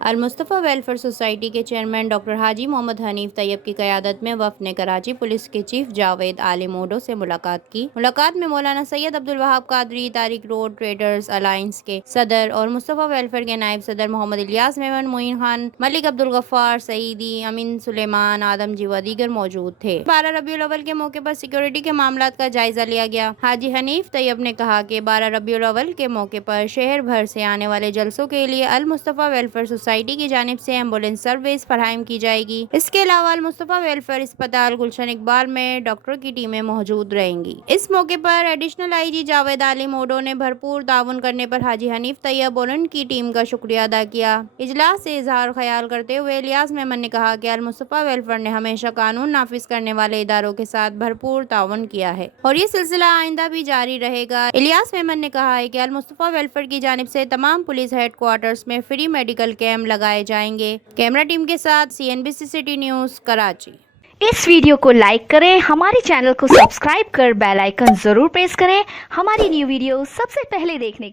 المصطفی welfare society کے chairman doctor Haji Muhammad Hanif Tayyab کی قیادت میں وفد نے کراچی پولیس کے چیف جاوید علی موڈو سے ملاقات کی۔ ملاقات میں Maulana Syed Abdul Wahab Qadri, Tariq road traders alliance کے صدر اور مصطفی ویلفیئر کے نائب صدر محمد الیاس میمن، معین خان، ملک عبدالغفار سعیدی، امین سلیمان، آدم جی و دیگر موجود تھے۔ 12 ربیع الاول کے موقع پر سیکورٹی کے معاملات کا جائزہ لیا گیا۔ حاجی حنیف طیب نے کہا کہ 12 ربیع الاول کے موقع پر شہر بھر سے آنے والے جلسوں کے لیے المصطفی ویلفیئر سوسائٹی کی جانب سے ایمبولینس سروس فراہم کی جائے گی۔ اس کے علاوہ المصطفی ویلفیئر اسپتال گلشن اقبال میں ڈاکٹروں کی ٹیمیں موجود رہیں گی۔ اس موقع پر ایڈیشنل آئی جی جاوید علی موڈو نے بھرپور تعاون کرنے پر حاجی حنیف طیب اور ان کی ٹیم کا شکریہ ادا کیا۔ اجلاس سے اظہار خیال کرتے ہوئے الیاس میمن نے کہا کہ المصطفی ویلفیئر نے ہمیشہ قانون نافذ کرنے والے اداروں کے ساتھ بھرپور تعاون کیا ہے اور یہ سلسلہ آئندہ بھی جاری رہے گا۔ الیاس میمن نے کہا ہے کہ المصطفی ویلفیئر کی جانب سے تمام پولیس ہیڈ کوارٹرز میں فری میڈیکل کیمپ لگائے جائیں گے۔ کیمرہ ٹیم کے ساتھ CNBC سٹی نیوز، کراچی۔ اس ویڈیو کو لائک کریں، ہمارے چینل کو سبسکرائب کر بیل آئیکن ضرور پریس کریں ہماری نیو ویڈیو سب سے پہلے دیکھنے کے لیے۔